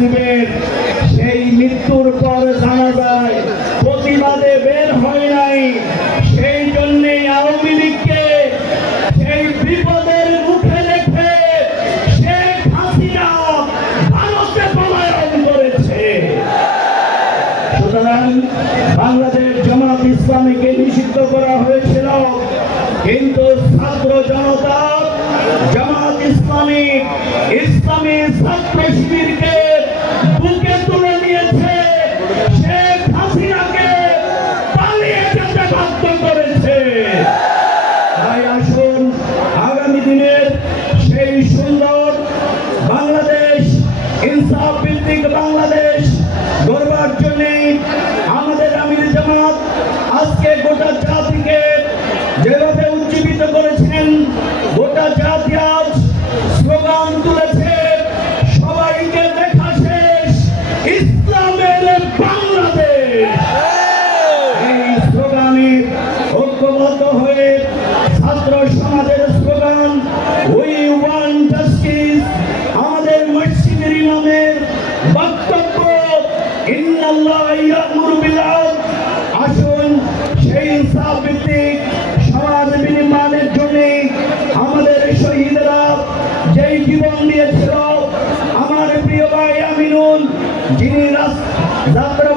মুজিবের সেই মৃত্যুর পর জানা যায় প্রতিবাদে বের হয় নাই। সেই জন্যই আওয়ামী লীগকে সেই বিপদের মুখে রেখে শেখ হাসিনা ভারতে পলায়ন করেছে। সুতরাং বাংলাদেশ জামাত ইসলামীকে নিষিদ্ধ করা হয়েছিল, কিন্তু ছাত্র জনতা জামাত ইসলামী ইসলামী ছাত্র শিবিরকে বুকে তুলে নিয়েছে, শেখ হাসিনাকে পালিয়ে যেতে বাধ্য করেছে। তাই আসুন আগামী দিনের সেই সুন্দর বাংলাদেশ, ইনসাফ ভিত্তিক বাংলাদেশ গড়বার জন্য আমাদের আমির জামাত আজকে গোটা জাতিকে যেভাবে উজ্জীবিত করেছেন, গোটা জাতি আজ স্লোগান তুলেছে, সবাইকে দেখা শেষ ইসলামের বাংলাদেশ। এই স্লোগানে ঐক্যবদ্ধ হয়ে ছাত্র সমাজের স্লোগান উই ওয়ান্ট জাস্টিস, আমাদের মসজিদের ইমামের বক্তব্য ইন্নাল্লাহ ইয়ামুরু বিল আদল। আসুন সেই ইনসাফ ভিত্তিক সমাজ বিনির্মাণের জন্য আমাদের শহীদরা যেই জীবন দিয়েছিল, আমার প্রিয় ভাই আমিনুল যিনি যাত্রা